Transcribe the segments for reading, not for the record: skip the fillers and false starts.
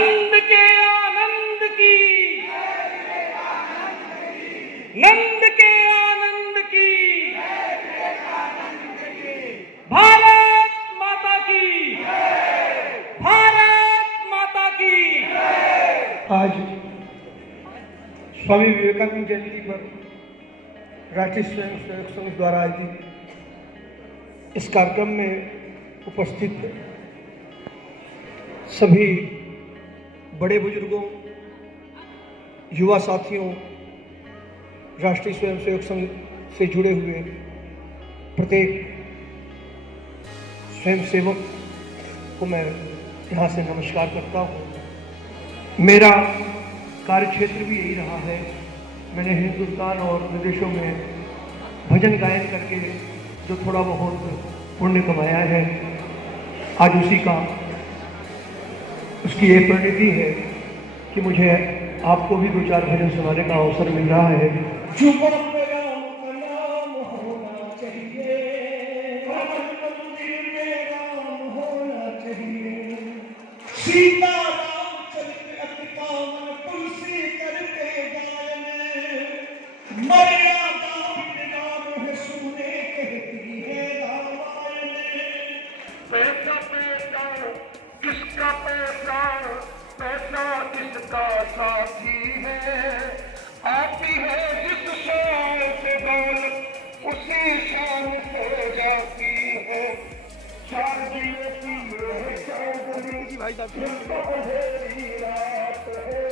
नंद के आनंद की, नंद के आनंद की, भारत माता की, भारत माता की। आज स्वामी विवेकानंद जयंती पर राष्ट्रीय स्वयंसेवक संघ द्वारा आयोजित इस कार्यक्रम में उपस्थित सभी बड़े बुजुर्गों, युवा साथियों, राष्ट्रीय स्वयंसेवक संघ से जुड़े हुए प्रत्येक स्वयंसेवक को मैं यहाँ से नमस्कार करता हूँ। मेरा कार्यक्षेत्र भी यही रहा है। मैंने हिंदुस्तान और विदेशों में भजन गायन करके जो थोड़ा बहुत पुण्य कमाया है, आज उसकी ये परिणति है कि मुझे आपको भी दो चार भजन सुनाने का अवसर मिल रहा है। जुबां पे राम का नाम होना चाहिए, मंदिर में राम होना चाहिए, सीता रामचरित अति पावन तुलसी करते गायन, मर्यादा नाम है सुने कहती है रामायण। पैसा पैसा किसका पैसा, पैसा किसका साथी है, आती है जिस शान से दौलत उसी शान से जाती है। चार दिए की भाई साहब अंधेरी रात है,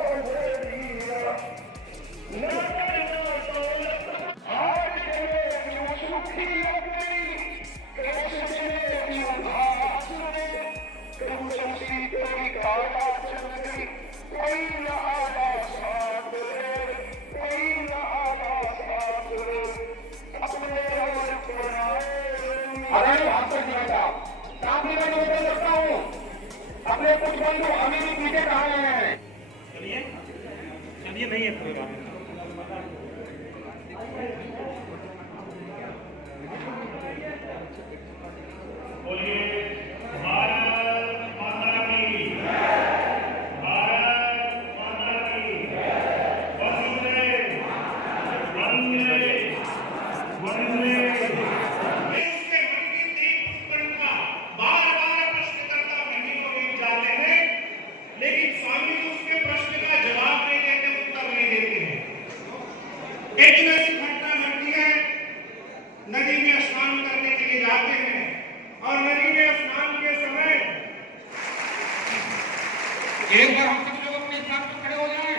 अंधेरी रात आज क्यों सुखी हो गई, कैसे क्यों घास रे, तुम शमसी तेरी काला चल गई, कोई न आला साथ रे, कोई न आला साथ रे, अपने और पुराए। अरे आपसे कहता काफी मैं निवेदन करता हूँ, अपने कुछ बंधु अभी भी पीछे कहा हैं। चलिए चलिए, नहीं है कोई बात। एक दिन ऐसी घटना घटती है, नदी में स्नान करने के लिए जाते हैं और नदी में स्नान के समय एक बार हम सब लोग अपने स्थान पर खड़े हो जाएं,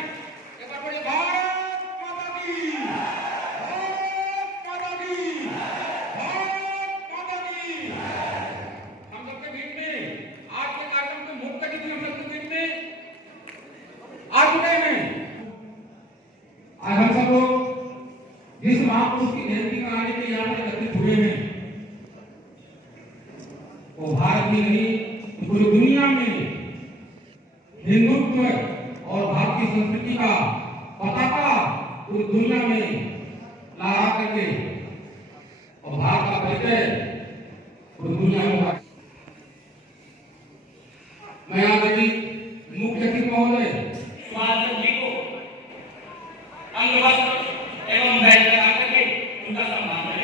एक बार बोलिए भारत माता की, भारत माता की, भारत माता की। हम सबके बीच में आज के कार्यक्रम को मुक्त की हम सबके बीच में आ चुके हैं। आज हम सब लोग जिस महापुरुष की जयंती मनाने के यहाँ पर एकत्रित हुए हैं, वो भारत में नहीं पूरी दुनिया में हिंदुत्व और भारतीय संस्कृति का पताका पूरी दुनिया में लहरा करके और भारत का परिचय पूरी दुनिया में। मैं आज भी मुख्य अतिथि महोदय स्वागत जी को अंगवस्त्र एवं बैठकर आकर के उनका सम्मान करें।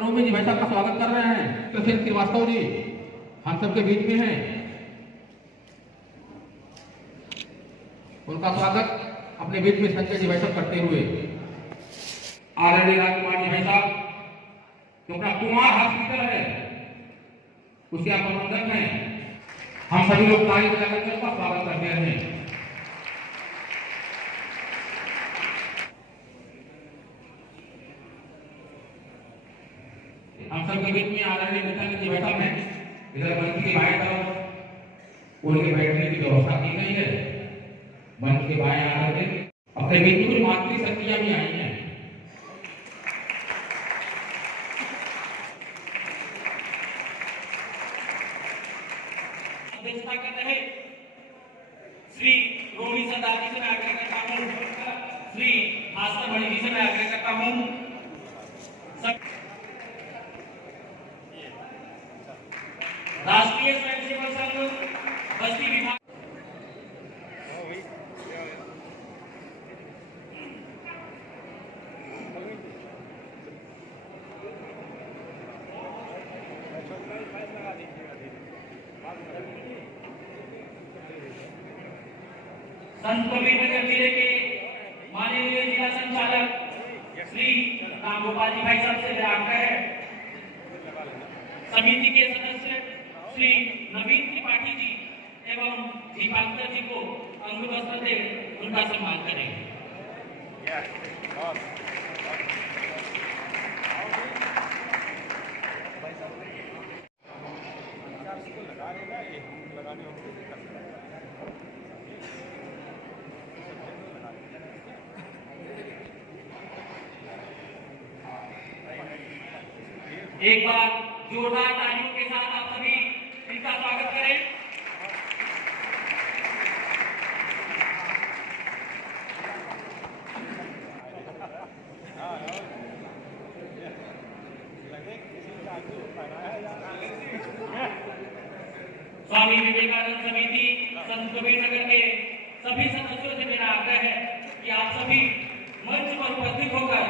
रोमी जी भाई साहब का स्वागत कर रहे हैं। तो फिर श्रीवास्तव जी हम सबके बीच में हैं, उनका स्वागत अपने बीच में संजय जी भाई साहब करते हुए आदरणीय राजकुमार जी भाई साहब, क्योंकि कुमार हॉस्पिटल है उसके आप प्रबंधक हैं, हम सभी लोग ताली बजाकर उसका स्वागत करते हैं। हम सबके बीच में आदरणीय नेता जी बैठा है, इधर मंच के बाएं तरफ उनके बैठने की व्यवस्था की गई है। मंच के बाएं आकर के अपने बीच में कुछ मातृ शक्तियां भी आई हैं। अध्यक्षता कर रहे श्री रोहिणी सरदार जी से मैं आग्रह करता हूँ, श्री भास्कर मणि जी से मैं आग्रह करता हूँ, राष्ट्रीय स्वयंसेवक संघ बस्ती विभाग संत कबीरनगर जिले के माननीय जिला संचालक श्री राम गोपाल जी भाई साहब से मेरा आग्रह है, समिति के सदस्य श्री नवीन त्रिपाठी जी एवं दीपांकर जी को अंग वस्त्र दे उनका सम्मान करें। एक बार जोरदार तालियों के साथ आप सभी इनका स्वागत करें। स्वामी विवेकानंद समिति संत कबीरनगर के सभी सदस्यों से मेरा आग्रह है कि आप सभी मंच पर उपस्थित होकर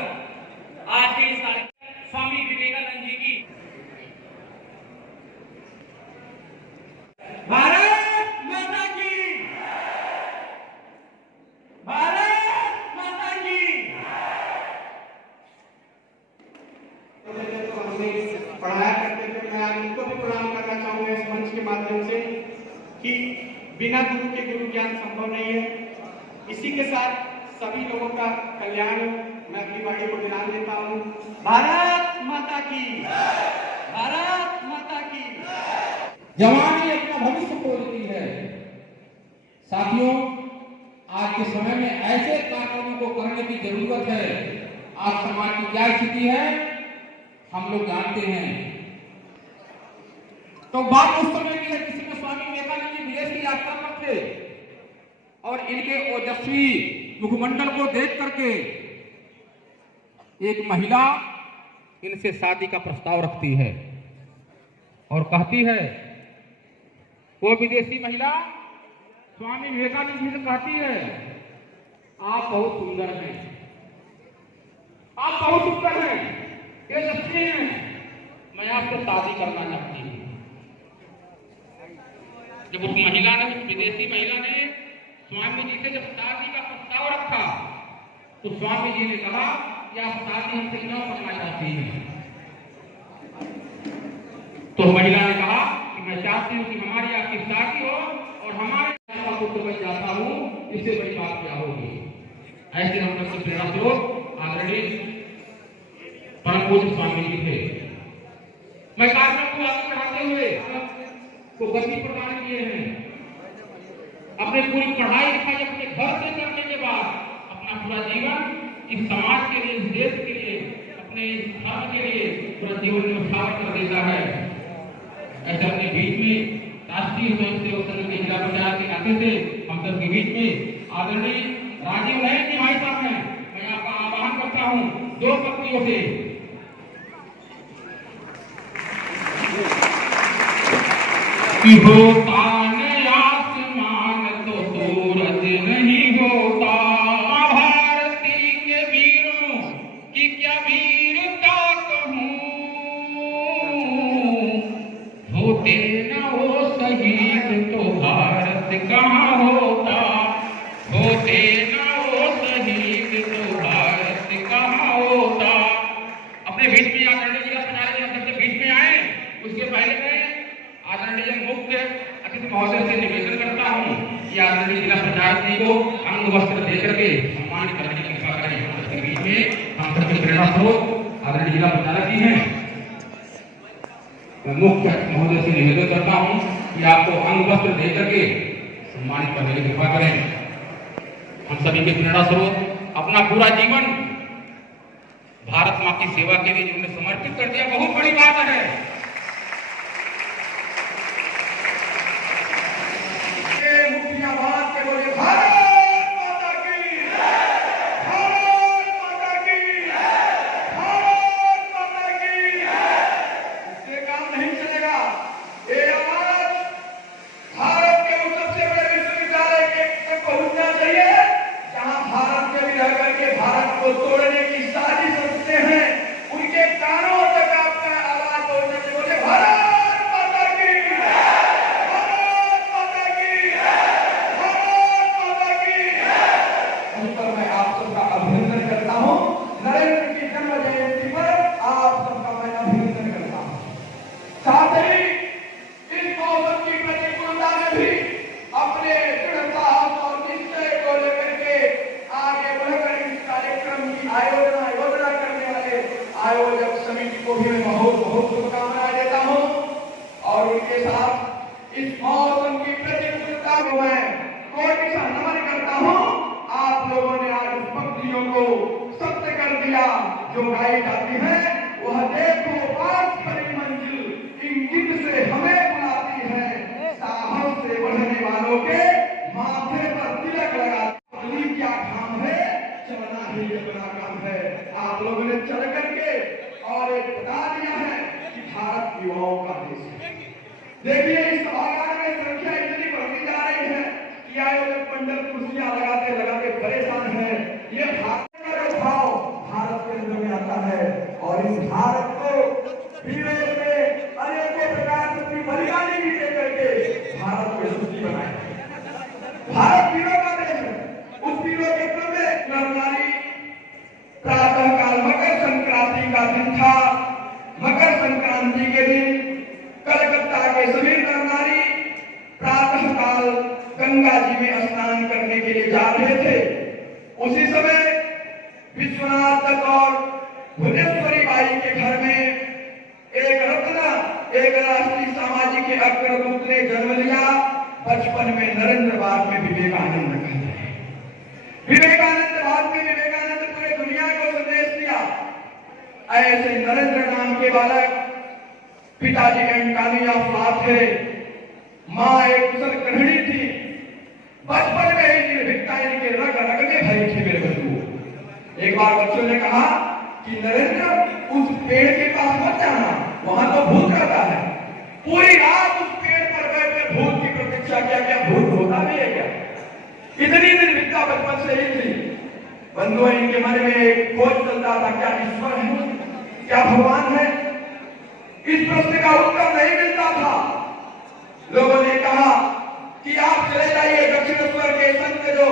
आज के इस कार्यक्रम स्वामी विवेकानंद जी की भारत माता की, भारत माता की। तो हमें पढ़ाया करते थे, मैं आज उनको भी प्रणाम करना चाहूंगा इस मंच के माध्यम से कि बिना गुरु के गुरु ज्ञान संभव नहीं है। इसी के साथ सभी लोगों का कल्याण मैं अपनी वाणी को विराम देता हूँ। भारत माता की, भारत माता की। जवानी अपना भविष्य खोजती है। साथियों, आज के समय में ऐसे कार्यक्रमों को करने की जरूरत है। आज समाज की क्या स्थिति है हम लोग जानते हैं। तो बात उस समय की है, किसी में स्वामी विवेकानंद जी विदेश की यात्रा पर थे और इनके ओजस्वी मुखमंडल को देख करके एक महिला इनसे शादी का प्रस्ताव रखती है और कहती है, वो विदेशी महिला स्वामी विवेकानंद जी से कहती है, आप बहुत सुंदर हैं, आप बहुत सुंदर हैं, तेजस्वी हैं, मैं आपसे शादी करना चाहती हूँ। जब उस महिला ने, उस विदेशी महिला ने स्वामी जी से जब शादी का प्रस्ताव रखा तो स्वामी जी ने कहा कि आप शादी हमसे क्यों करना चाहती हैं? तो महिला ने कहा कि मैं चाहती हूँ कि हमारी आपकी शादी हो और हमारे पुत्र बन जाता हूँ, इससे बड़ी बात क्या होगी। ऐसे हम लोग के प्रेरणा स्रोत आदरणीय परम पूज्य स्वामी जी थे। मैं कार्यक्रम को आगे बढ़ाते हुए को गति प्रदान किए हैं। अपने पूरी पढ़ाई लिखाई अपने घर से करने के बाद अपना पूरा जीवन इस समाज के लिए, इस देश के लिए, अपने इस धर्म के लिए पूरा जीवन न्यौछावर कर देता है। ऐसे अपने बीच में राष्ट्रीय स्वयंसेवक संघ के जिला प्रचार के नाते से हम सबके बीच में आदरणीय राजीव नायक जी भाई साहब हैं। मैं आपका आह्वान करता हूँ 2 पंक्तियों से। कि होता न आसमान तो सूरज नहीं होता, भारती के वीरों की क्या वीरता कहूँ, होते न हो शहीद तो भारत कहाँ होता, होते न हो शहीद तो भारत कहाँ होता। अपने बीच में आदरणीय जिला प्रचारक सबसे बीच में आए, उसके पहले मैं आदरणीय मुख्य अतिथि महोदय से निवेदन करता हूँ कि आदरणीय जिला प्रचारक जी को अंग वस्त्र देकर के सम्मानित करने की कृपा करें। हम सबके बीच में हम सबके प्रेरणा स्रोत आदरणीय जिला प्रचारक जी हैं। मैं मुख्य महोदय से निवेदन करता हूं कि आपको अंग वस्त्र दे करके सम्मानित करने की कृपा करें। हम सभी के प्रेरणा स्रोत अपना पूरा जीवन भारत माँ की सेवा के लिए जिन्होंने समर्पित कर दिया, बहुत बड़ी बात है। मुखियाबाद के बोले भारत माता की, भारत माता की, भारत माता की। इससे काम नहीं चलेगा। ये आवाज भारत के उस सबसे बड़े विश्वविद्यालय के तक पहुंचना चाहिए जहां भारत में भी रह करके भारत को तोड़ने की साजिश रचते हैं, उनके कानों तक आपका आवाज पहुंचना चाहिए। बोले भारत माता की, भारत माता की, भारत माता की। उस पर मैं आप सबका अभिनंदन करता हूं। नरेंद्र की जन्म जयंती पर आप सबका मैं अभिनंदन करता हूं। साथ ही इस मौसम की प्रतिकूलता में भी अपने दृढ़ साहस और निश्चय को लेकर के आगे बढ़कर इस कार्यक्रम की योजना करने वाले आयोजक समिति को भी मैं बहुत बहुत शुभकामनाएं देता हूं। और उनके साथ इस मौसम की प्रतिकूलता को मैं कोटि से नमन करता हूं। आप लोगों ने आज उस पंक्तियों को सत्य कर दिया जो गाई जाती है, वह देखो पास खड़ी मंजिल इंगित से हमें बुलाती है, साहस से बढ़ने वालों के माथे पर तिलक लगा। अगली क्या काम है, चलना ही अपना काम है। आप लोगों ने चल करके और एक बता दिया है कि भारत युवाओं का देश है। देखिए इस सभागार में संख्या इतनी बढ़ती जा रही है कि आयोजक पंडित कुर्सियां लगाते लगाते परेशान है। ये भारत का भाव भारत के अंदर में आता है और इस भारत को विवेक में अनेकों प्रकार से अपनी बलिदानी भी दे करके भारत को यशस्वी बनाया। भारत वीरों का देश है। उस वीरों के क्रम में नरनारी प्रातः काल मकर संक्रांति का दिन था। मकर संक्रांति के दिन कलकत्ता के सभी नरनारी प्रातः काल गंगा जी में स्नान करने के लिए जा रहे थे। उसी समय विश्वनाथ दत्त और भुवनेश्वरी बाई के घर में एक रत्न, एक राष्ट्रीय सामाजिक के अग्रदूत ने जन्म लिया। बचपन में नरेंद्रबाद में विवेकानंद कहते हैं। विवेकानंदबाद में विवेकानंद पूरे दुनिया को संदेश दिया। ऐसे नरेंद्र नाम के बालक, पिताजी एंटानिया फ्लाथ थे, माँ एक कुशल गृहिणी थी। बचपन में ही निर्भीकता इनके रग रग में भरी थी। मेरे बंधुओं, एक बार बच्चों ने कहा कि नरेंद्र उस पेड़ के पास मत जाना, वहां तो भूत रहता है। पूरी रात उस पेड़ पर बैठकर भूत की प्रतीक्षा किया। क्या भूत होता भी है क्या? इतनी निर्भीकता बचपन से ही थी। बंधुओं, इनके मन में एक खोज चलता था, क्या ईश्वर है, क्या भगवान है? इस प्रश्न का उत्तर नहीं मिलता था। लोगों ने कहा कि आप चले जाइए, दक्षिणेश्वर के संत जो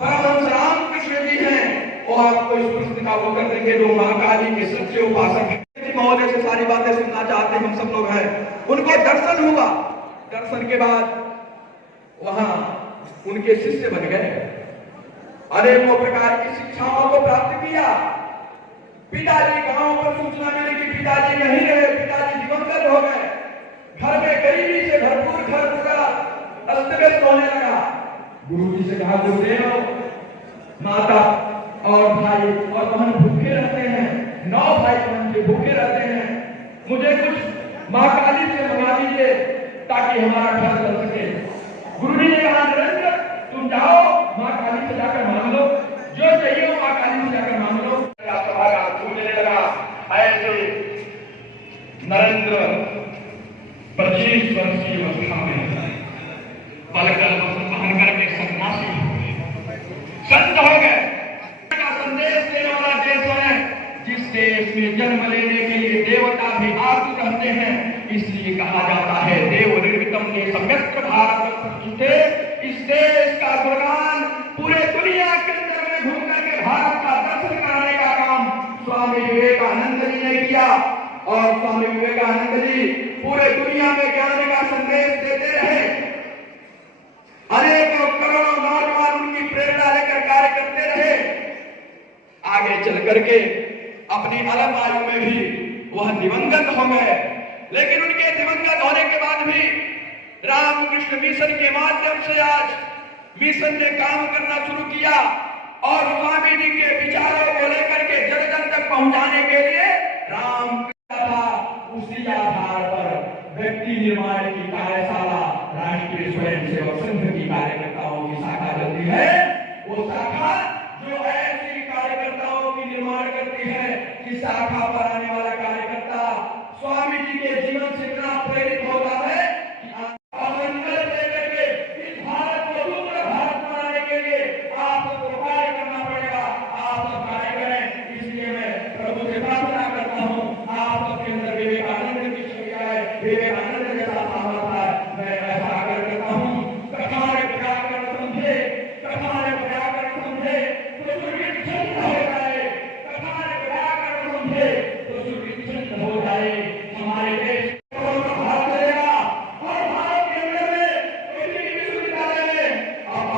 परमहंस रामकृष्ण जी हैं, वो आपको इस प्रश्न का उत्तर देंगे, जो मां काली के सच्चे उपासक हैं। महोदय से सारी बातें सुनना चाहते हम सब लोग हैं। उनको दर्शन हुआ। दर्शन के बाद वहां उनके शिष्य बन गए। अनेकों प्रकार की शिक्षाओं को प्राप्त किया। पिताजी गांव पर सूचना मिली कि पिताजी नहीं रहे, पिताजी दिवंगत हो गए। घर में गरीबी से भरपूर घर पूरा अस्त व्यस्त होने लगा। गुरु जी से कहा, गुरुदेव, माता और भाई और बहन भूखे रहते हैं, 9 भाई बहन के भूखे रहते हैं, मुझे कुछ माँ काली से मंगा दीजिए ताकि हमारा घर चल सके। गुरु जी ने कहा, नरेंद्र तुम जाओ, माँ काली से जाकर मांग लो, जो चाहिए वो माँ काली से जाकर मांग लो। सभा का गूंजने लगा। ऐसे नरेंद्र 25 वर्षीय अवस्था में पलकर पहन करके सन्यासी हो गए, संत हो गए। का संदेश देने वाला देश है, जिस देश में जन्म लेने के लिए देवता भी आतुर रहते हैं। इसलिए कहा जाता है, देव निर्मितम ने सम्यक्र भारत प्रतिष्ठे। इस देश का गुणगान पूरे दुनिया के अंदर में घूम करके भारत का दर्शन कराने का काम स्वामी विवेकानंद जी ने किया। और स्वामी विवेकानंद जी पूरे दुनिया में ज्ञान का संदेश देते रहे। अनेकों करोड़ों नौजवान उनकी प्रेरणा लेकर कार्य करते रहे। आगे चल करके अपनी अलग आयु में भी वह दिवंगत हो गए। लेकिन उनके दिवंगत होने के बाद भी रामकृष्ण मिशन के माध्यम से आज मिशन ने काम करना शुरू किया और स्वामी जी के विचारों को लेकर के जन जन तक पहुंचाने के लिए राम था। उसी आधार पर व्यक्ति निर्माण की कार्यशाला राष्ट्रीय स्वयंसेवक संघ की कार्यकर्ताओं की शाखा चलती है। वो शाखा जो ऐसी कार्यकर्ताओं की निर्माण करती है कि शाखा पर आने वाला कार्यकर्ता स्वामी जी के जीवन से इतना प्रेरित होता है कि संकल्प लेकर के इस भारत को दूसरा भारत बनाने के लिए आप सबको कार्य करना पड़ेगा। आप सब कार्य करें। इसलिए मैं प्रभु से प्रार्थना करता हूँ, आप सबके अंदर विवेकानंद की छवि आए, विवेकानंद जैसा सामर्थ है। मैं ऐसा आग्रह करता हूँ, कथाएं व्याकरण समझे, कथाएं व्याकरण समझे तो सूर्य चंद्र हो जाए, कथाएं व्याकरण समझे तो सूर्य चंद्र हो जाए। हमारे देश भारत चलेगा और भारत के अंदर में कोई भी विश्वविद्यालय में अब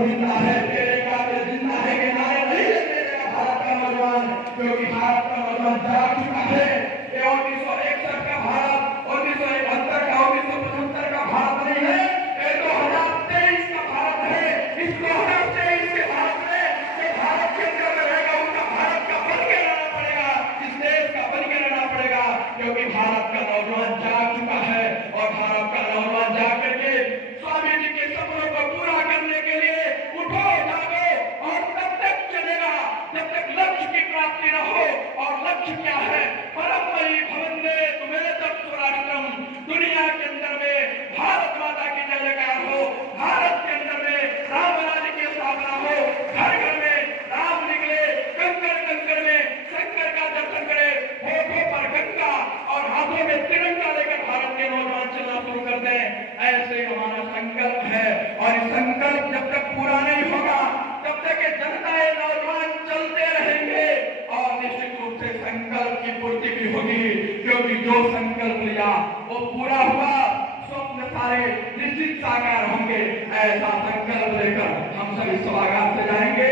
जिंदा है, तेरे काबिल जिंदा है कि नारे नहीं लेने देगा भारत का नौजवान, क्योंकि भारत का नौजवान जाग चुका है। ये 1961 का भारत, 1971 का, 1975 का भारत नहीं है, ये 2023 का भारत है। इस 2023 के भारत में जो भारत के अंदर में रहेगा उसका भारत का बन के रहना पड़ेगा, इस देश का बन के रहना पड़ेगा, क्योंकि भारत का नौजवान जाग चुका है। और भारत का नौजवान जाग करके स्वामी जी के सपनों को पूरा करने के लिए उठो जागो और तब तक चलेगा जब तक लक्ष्य की प्राप्ति न हो। और लक्ष्य क्या है? परममयी भवन्ते तुम्हें स्वराष्ट्रम, दुनिया के अंदर में भारत माता की जय जयकार हो, भारत के अंदर में राम राज्य की स्थापना हो, घर घर में राम निकले, कंकड़ कंकड़ में शंकर का दर्शन करे, होठों पर गंगा और हाथों में तिरंगा लेकर भारत के नौजवान चलना शुरू कर दें। ऐसे हमारा संकल्प है और इस संकल्प जब तक पूरा नहीं होगा तब तक ये जनता ये नौजवान चलते रहेंगे और निश्चित रूप से संकल्प की पूर्ति भी होगी, क्योंकि जो संकल्प लिया वो पूरा हुआ, स्वप्न सारे निश्चित साकार होंगे। ऐसा संकल्प लेकर हम सभी सभागार से जाएंगे।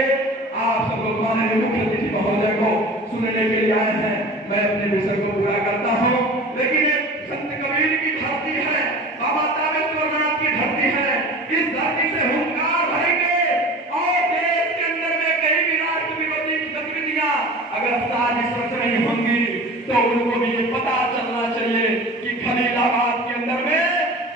आप सब लोग माननीय मुख्य अतिथि महोदय को सुनने के लिए आए हैं। मैं अपने विषय को पूरा करता हूँ, लेकिन संत कबीर की धरती है, बाबा ताबेश्वरनाथ की धरती है। इस धरती से हुंकार भरेंगे और देश के अंदर में कहीं भी राष्ट्र विरोधी गतिविधियां अगर साजिश रच रही होंगी तो उनको भी ये पता चलना चाहिए कि खलीलाबाद के अंदर में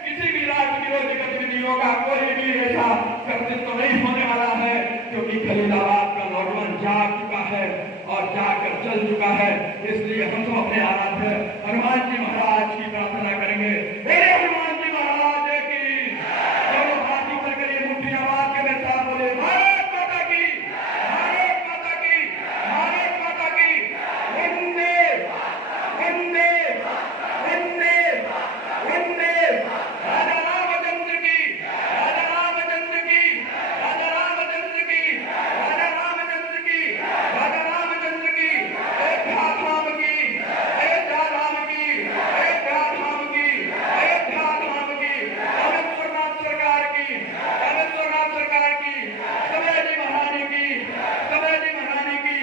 किसी भी राष्ट्र विरोधी गतिविधियों का कोई भी ऐसा कर्तृत्व नहीं होने वाला है, क्योंकि खलीलाबाद का नौजवान जाग चुका है और जाकर चल चुका है। इसलिए हम तो अपने आराध्य हनुमान जी महाराज की प्रार्थना करेंगे। मेरे हनुमान जी महाराज की दोनों हाथी पर करिए, मुट्ठी आवाज के मेरे साथ बोले, भारत माता की, भारत माता की, भारत माता की, वंदे वंदे वंदे वंदे। राजा रामचंद्र की, राजा रामचंद्र की, राजा रामचंद्र की, राजा रामचंद्र की, राजा रामचंद्र की। अयोध्या धाम की, अयोध्या धाम की, अयोध्या धाम की, अयोध्या धाम की। रामेश्वरनाथ सरकार की, रामेश्वरनाथ सरकार की, समय जी महारानी की, समय जी महारानी की।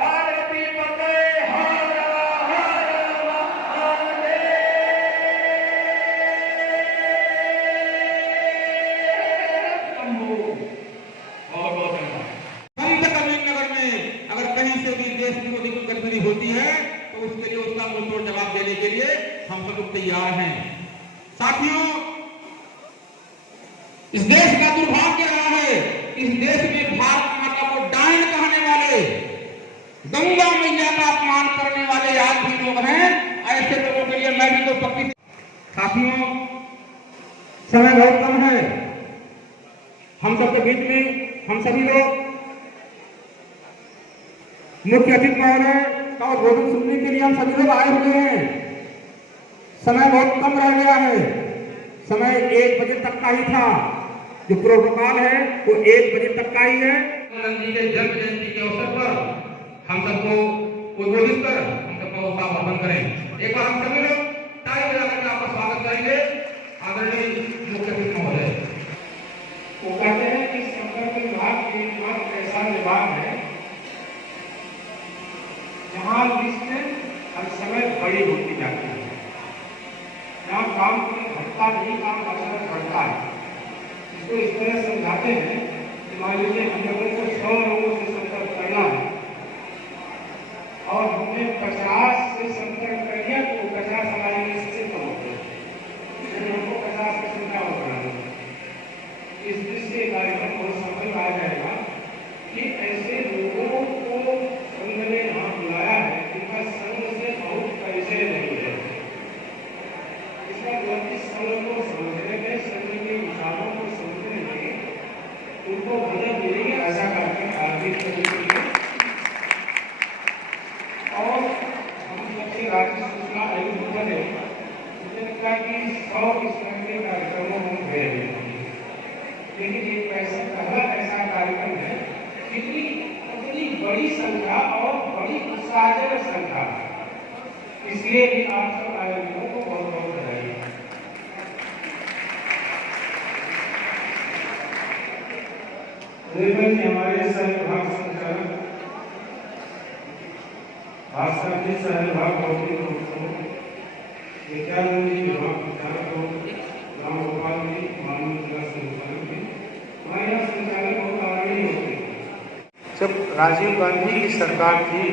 पार्वती पते हर हर महादेव। शंभू। बहुत बहुत धन्यवाद। संत कबीर नगर में अगर कहीं से भी देश विरोधी कोई गतिविधि होती है तो उसके लिए उसका मुंहतोड़ जवाब देने के लिए हम सब लोग तैयार हैं। साथियों, इस देश का दुर्भाग्य रहा है, इस देश में भारत माता को डायन कहने वाले, गंगा मैया का अपमान करने वाले आज भी लोग हैं। ऐसे लोगों के लिए मैं भी तो पक्की। साथियों, समय बहुत कम है, हम सबके बीच में हम सभी लोग मुख्य अतिथि महोदय का उद्बोधन सुनने के लिए हम सभी लोग आए हुए हैं। समय बहुत कम रह गया है, समय 1 बजे तक का ही था, जो प्रोटोकॉल है वो 1 बजे तक का ही है। गांधी के जन्म जयंती के अवसर पर हम सबको उद्बोधित कर हम सबको संबोधन करें। एक बार हम सभी लोग ताली बजाकर आपका स्वागत करेंगे। आदरणीय मुख्य अतिथि महोदय। वो कहते हैं कि संपर्क विभाग एक ऐसा विभाग है जहाँ लिस्ट हर समय बड़ी होती जाती है। काम घटता नहीं, काम अचानक बढ़ता है। इसको इस तरह समझाते हैं कि मान लीजिए हम लोगों को 100 लोगों से संपर्क करना है और हमने 50 से संपर्क कर लिया तो 50 हमारे लिए से कम हो गए, हमको 50 से संख्या होना है। इस दृश्य कार्यक्रम को समझ आ जाएगा कि ऐसे लोगों को संघ ने यहाँ बुलाया है जिनका संघ से बहुत पैसे नहीं है। इसका मतलब संघ को समझने में, संघ के विचारों को समझने में उनको मदद मिलेगी, ऐसा करके आर्थिक और हम सबसे राज्य सूचना आयोग बने मुझे लगता है कि 100 इस तरह के कार्यक्रमों में गए हैं, लेकिन ये पहला ऐसा कार्यक्रम है इतनी बड़ी संख्या और बड़ी उत्साहजनक संख्या, इसलिए भी आप सब आयोजकों को बहुत बहुत बधाई। हमारे सहविभाग संचालक भाषा के सहविभाग विद्यानंद जी विभाग संचालक राम गोपाल जी माननीय जिला संचालक जी, हमारे यहाँ संचालक बहुत आदरणीय होते हैं। जब राजीव गांधी की सरकार थी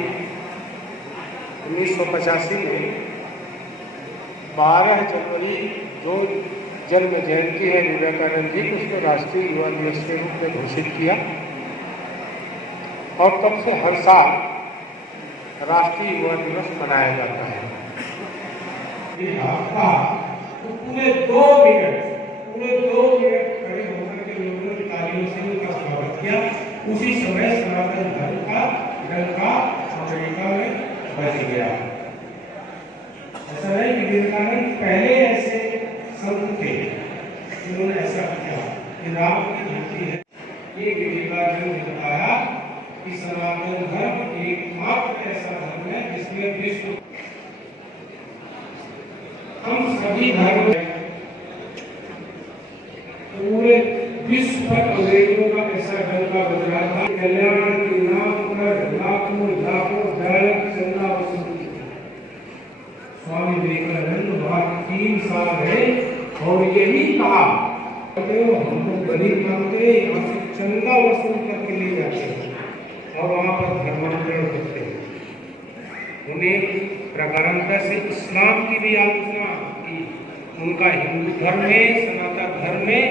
1985 में 12 जनवरी जो जन्म जयंती है विवेकानंद जी, उसको राष्ट्रीय युवा दिवस के रूप में घोषित किया और तब से हर साल राष्ट्रीय युवा दिवस मनाया जाता है। आपका तो पूरे 2 मिनट खड़े होकर के लोगों ने तालियों से उनका स्वागत किया। उसी समय सनातन धर्म का डंका अमेरिका में बज गया। ऐसा नहीं कि विवेकानंद पहले ऐसे संत थे जिन्होंने ऐसा किया कि राम की धरती है। ये विवेकानंद ने बताया कि सनातन धर्म एकमात्र ऐसा धर्म है जिसमें विश्व हम सभी धर्म पूरे विश्व पर अंग्रेजों का ऐसा डंका बज रहा था। कल्याण के नाम पर लाखों चंदा वसूल स्वामी विवेकानंद वहाँ 3 साल रहे और यही कहा हमको गरीब मानते यहाँ से चंदा वसूल करके ले जाते हैं और वहाँ पर धर्मांतरण होते हैं। उन्हें प्रकारांतर से इस्लाम की भी आलोचना की। उनका हिंदू धर्म में, सनातन धर्म में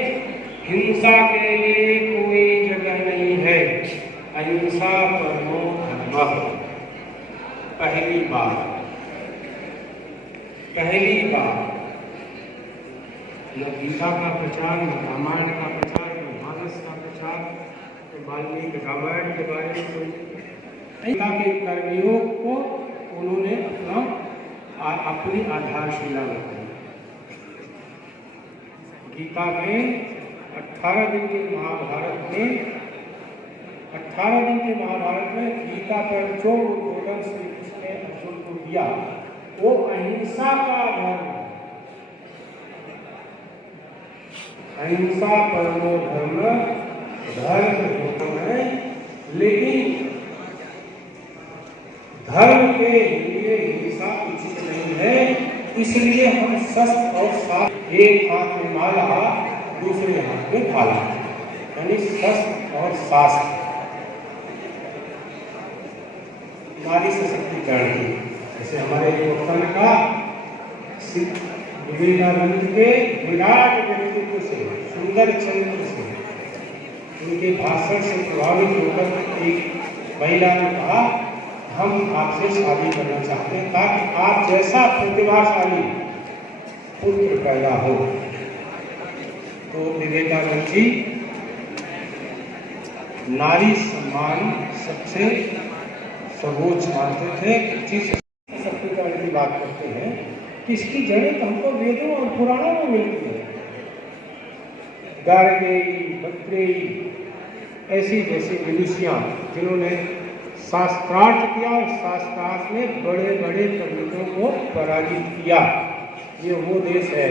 हिंसा के लिए कोई जगह नहीं है, अहिंसा परमो धर्मः। पहली बार न गीता का प्रचार, न रामायण का प्रचार, न मानस का प्रचार, न वाल्मीकि रामायण के बारे में गीता के कर्मियों को उन्होंने अपनी आधारशिला बनाई। गीता में 18 दिन के महाभारत में गीता पर जो उद्बोधन श्री कृष्ण ने अर्जुन को दिया वो अहिंसा का धर्म, अहिंसा परमो धर्म है, लेकिन धर्म के लिए हिंसा उचित नहीं है। इसलिए हम शस्त्र और शास्त्र, एक हाथ में माला दूसरे हाथ में भाला, यानी शस्त्र और शास्त्र नारी सशक्तिकरण की। जैसे हमारे वक्ता ने कहा विवेकानंद के विराट व्यक्तित्व से, सुंदर चरित्र से, उनके भाषण से प्रभावित होकर एक महिला ने कहा हम आपसे शादी करना चाहते हैं ताकि आप जैसा प्रतिभाशाली पुत्र पैदा हो। तो विवेकानंद जी नारी सम्मान सबसे सर्वोच्च मानते थे। जिस सशक्तिकरण की बात करते हैं कि इसकी जड़ें हमको वेदों और पुराणों में मिलती है। गार्गेयी, मैत्रेयी ऐसी जैसी विदुषियाँ जिन्होंने शास्त्रार्थ किया और शास्त्रार्थ में बड़े बड़े पंडितों को पराजित किया। ये वो देश है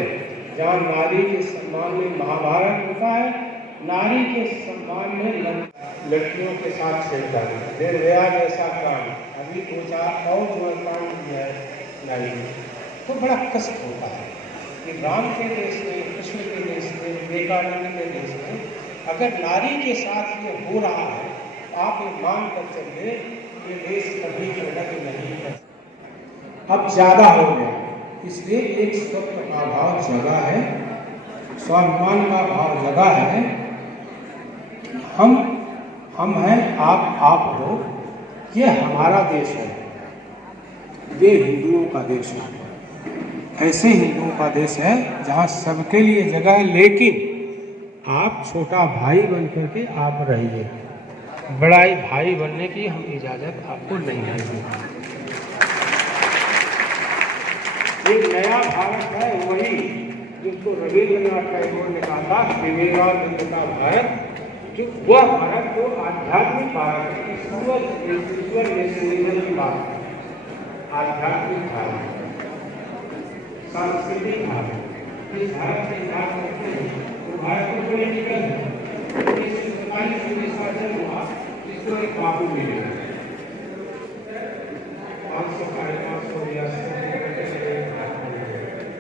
जहाँ नारी के सम्मान में महाभारत होता है, नारी के सम्मान में लड़कियों के साथ छेड़छाड़, निर्भया जैसा काम, अभी 2-4 और जो कांड किया है नारी तो बड़ा कष्ट होता है। कि राम के देश में, कृष्ण के देश में, विवेकानंद के देश में अगर नारी के साथ ये हो रहा है, आप ये मान कर चलिए ये देश कभी प्रगति नहीं कर सकता। अब ज्यादा हो गया, इसलिए एक स्वप्न का भाव जगा है, स्वाभिमान का भाव जगा है। हम हैं, आप हो, ये हमारा देश है, ये हिंदुओं का देश है। ऐसे हिंदुओं का देश है जहाँ सबके लिए जगह है, लेकिन आप छोटा भाई बन करके आप रहिए, बड़ा भाई बनने की हम इजाजत आपको नहीं देंगे। एक नया भारत है वही जिसको रविंद्रनाथ टैगोर ने कहा था विवेकानंद का भारत, जो वह भारत जो आध्यात्मिक भारत है, ईश्वर नेशनलिज्म की बात है, आध्यात्मिक भारत, सांस्कृतिक भारत। इस भारत से बात करते हैं तो भारत को पॉलिटिकल है। 1947 का जन्म हुआ, जिसको एक बापू मिले 500 या 700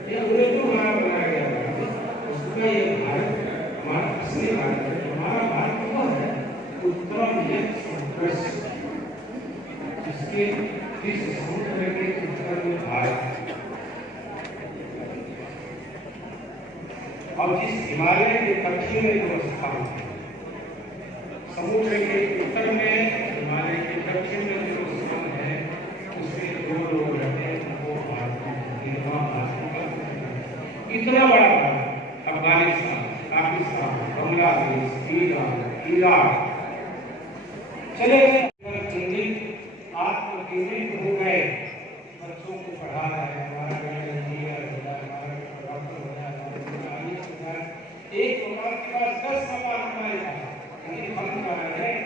ये अंग्रेजों द्वारा बनाया गया था। उसका ये भारत हमारा असली भारत है। हमारा भारत वो है उत्तरम इसके इस समुद्र के उत्तर में भारत और जिस हिमालय के दक्षिण में जो स्थान है, समुद्र के उत्तर में हिमालय के दक्षिण में जो स्थान है, उसमें जो लोग रहते हैं वो भारत इतना बड़ा भारत, अफगानिस्तान, पाकिस्तान, बांग्लादेश, ईरान, इराक चले गए, आत्मकेंद्रित हो गए, बच्चों को पढ़ा रहे हैं, हमारा इंजीनियर हो रहा है, हमारा डॉक्टर हो रहा है, एक प्रकार का 10 सवाल हमारे पास, लेकिन हम कर रहे हैं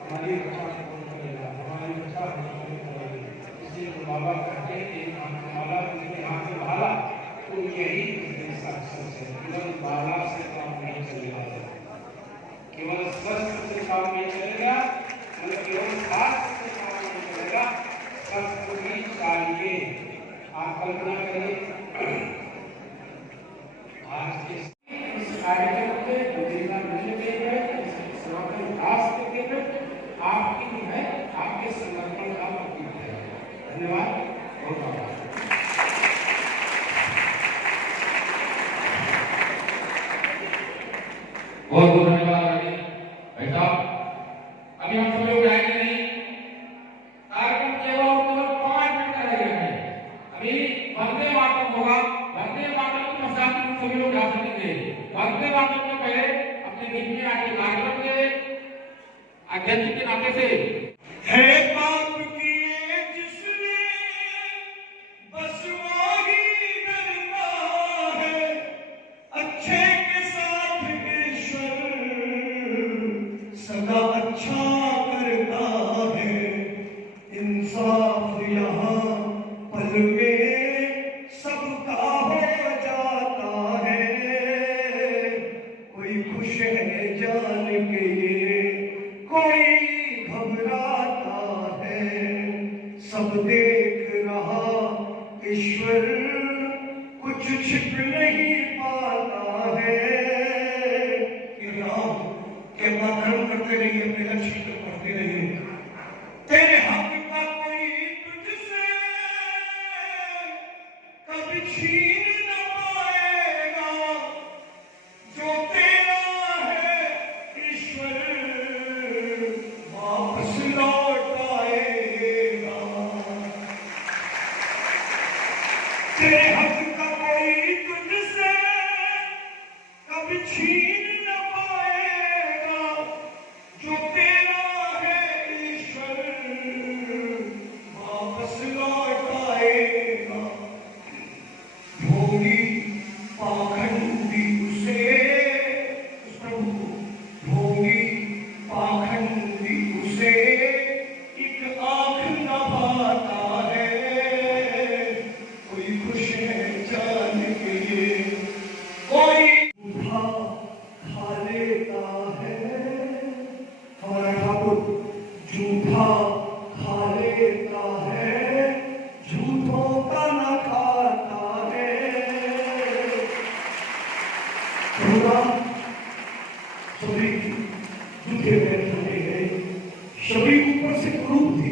हमारी रक्षा कौन करेगा, हमारी रक्षा कौन करेगी। इसलिए तो बाबा कहते हैं एक माला दूसरे हाथ में भाला, तो यही सक्सेस है। केवल बाला से काम नहीं चलेगा, केवल शस्त्र से काम नहीं चलेगा, मतलब केवल शास्त्र से काम नहीं चलेगा, शस्त्र भी चाहिए। आप कल्पना करिए आज के कार्यक्रम के जितना मिलने के लिए सनातन दास के लिए आपकी जो है आपके समर्पण का प्रतीक है। धन्यवाद, बहुत बहुत धन्यवाद भाई साहब। अभी हम सब लोग जाएंगे नहीं, कार्यक्रम केवल 5 मिनट का रहेगा। अभी वंदे मातरम होगा, वंदे मातरम के पश्चात सभी लोग जा सकेंगे। वंदे मातरम के पहले अपने बीच में आके कार्यक्रम के अध्यक्ष के नाते से है बाप की जिसने बस वही डरता है, अच्छे के साथ ईश्वर सदा अच्छा करता है। इंसाफ यहाँ पल में सबका हो जाता है, कोई खुश है जान के ये, कोई घबराता है, सब देख रहा ईश्वर कुछ छिप नहीं पाता है। राम के मातरम करते रहिए, अपने लक्ष्य को पढ़ते रहिए। तेरे हक का कोई तुझसे कभी छीन न पाएगा, जो तेरा है ईश्वर वापस लौट आएगा। तेरे हक का कोई तुझसे कभी छीन न पाएगा, जो तेरा है ईश्वर वापस लौट आएगा। भोगी पाखंडी उसे, उस प्रभु को भोगी पाखंडी उसे एक आंख न भाता है, कोई खुश है जान के लिए, कोई झूठा खा लेता है। हमारा ठाकुर झूठा खा लेता है, झूठों का न खाता है। स्वरूप थे।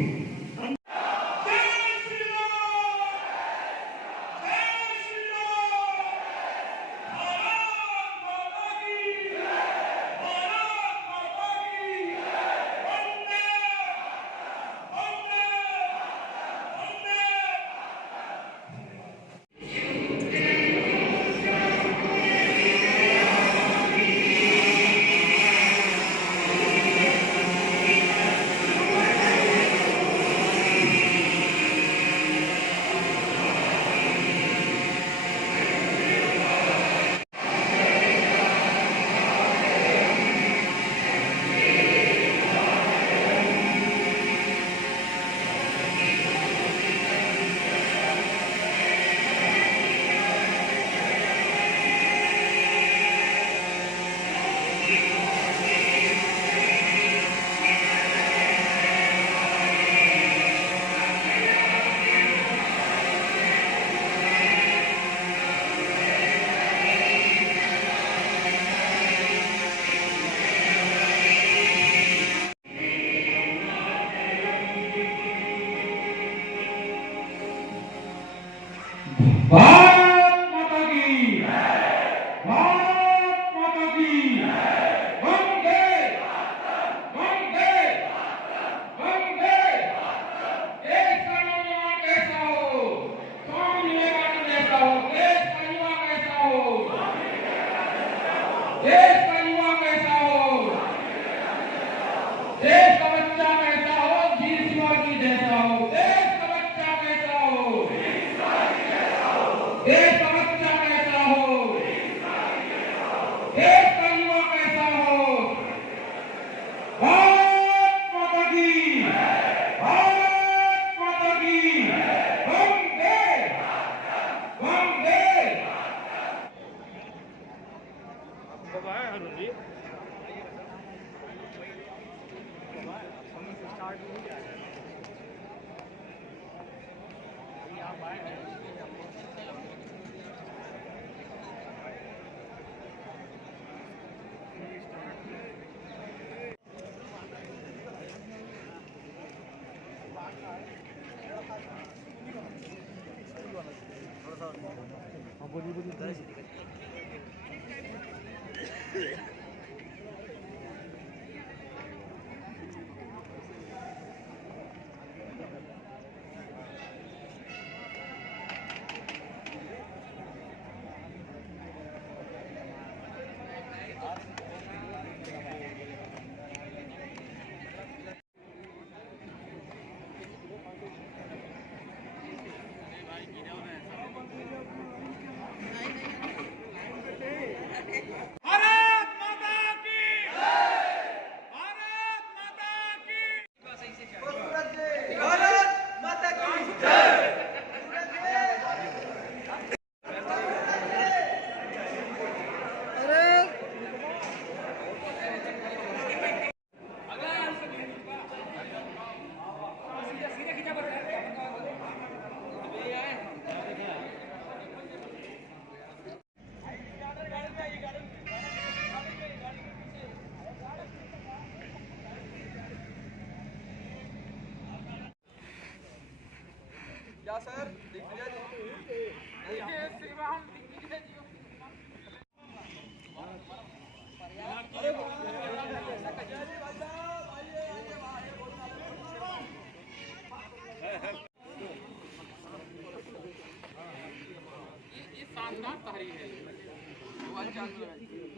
भारत माता की भारत माता की वंदे वंदे वंदे। देश का नौजवान कैसा हो, स्वामी विवेकानंद जैसा हो। देश का युवा कैसा हो, देश का युवा कैसा हो। देश का बच्चा कैसा हो, वीर शिवाजी जैसा हो। देश का बच्चा कैसा हो, देश का बच्चा कैसा हो, देश का युवा कैसा हो। भारत माता की भारत माता की वंदे वंदे।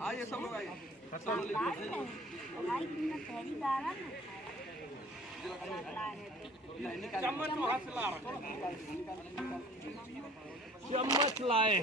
आइए सब लोग आइए। चम्मच लाए।